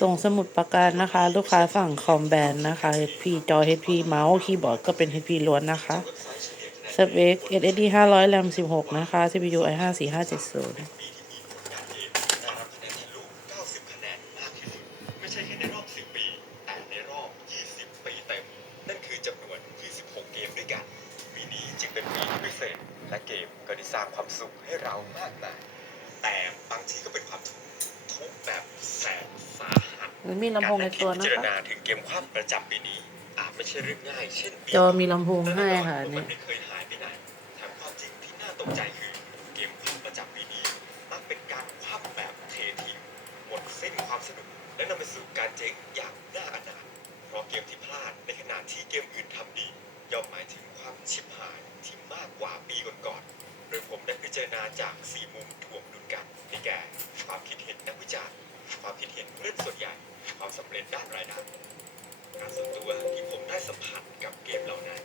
ส่งสมุดประกันนะคะ ลูกค้าสั่งคอมแบนนะคะ HP จอ HP เมาส์คีย์บอร์ดก็เป็น HP ล้วนนะคะสเปค SSD 500 RAM 16 นะคะ CPU i5 4570ปีที่มีผลงานเกมได้รับคะแนนทะลุ90คะแนนมากที่สุดไม่ใช่แค่ในรอบ 10 ปี แต่ในรอบ 20 ปีเต็ม นั่นคือจำนวน 26 เกมด้วยกันปีนี้จึงเป็นปีที่พิเศษ และเกมก็ได้สร้างความสุขให้เรามากมายแต่บางทีก็เป็นความทุกข์ทุกแบบแสนาหัสมีลำโพงในตัวการนะพิจารคะณาถึงเกมความประจำปีนี้ อาจไม่ใช่เรื่องง่ายเช่นปีจอมีลำโพงให้ค่ะอันมันี่นไม่เคยหายไปไหนแถมความจริงที่น่าตกใจคือเกมความประจำปีนี้มักเป็นการคว่ำแบบเททิ้งหมดสิ้นความสนุกและนำไปสู่การเจ๊งอย่างน่าอนาถเพราะเกมที่พลาดในขณะที่เกมอื่นทำดีย่อมหมายถึงความชิบหายที่มากกว่าปีก่อนๆ โดยผมได้พิจารณาจาก 4 มุมถ่วงดุลกันในแก่ เร็จด้านรายได้การส่วนตัวที่ผมได้สัมผัสกับเกมเหล่านั้น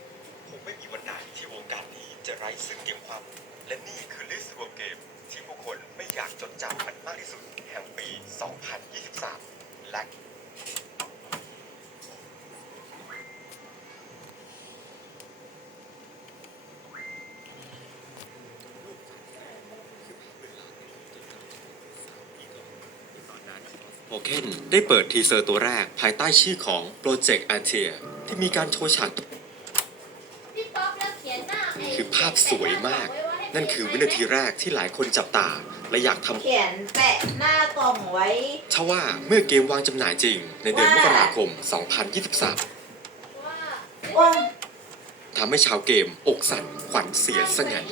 คงไม่มีวันไหนที่วงการนี้จะไร้ซึ่งเกมความ และนี่คือลิสต์รวมเกม ที่ผู้คนไม่อยากจดจำมันมากที่สุดแห่งปี 2023แโ o เ e n ได้เปิดทีเซอร์ตัวแรกภายใต้ชื่อของ Project a r t i a ที่มีการโชว์ฉากคือภาพสวยมาก นั่นคือวินาทีแรกที่หลายคนจับตา และอยากทำ เขียนแปะหน้ากล่องไว้ ทว่าเมื่อเกมวางจำหน่ายจริง ในเดือนมกราคม 2023ว่าทำให้ชาวเกมอกสั่นขวัญเสียสงัน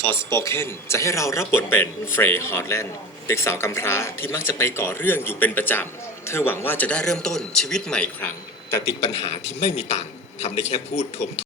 Forspoken จะให้เรารับบทเป็นเฟรย์ฮอร์แลนด์ เด็กสาวกำพร้าที่มักจะไปก่อเรื่องอยู่เป็นประจำ เธอหวังว่าจะได้เริ่มต้นชีวิตใหม่อีกครั้ง แต่ติดปัญหาที่ไม่มีตังค์ทำได้แค่พูดถม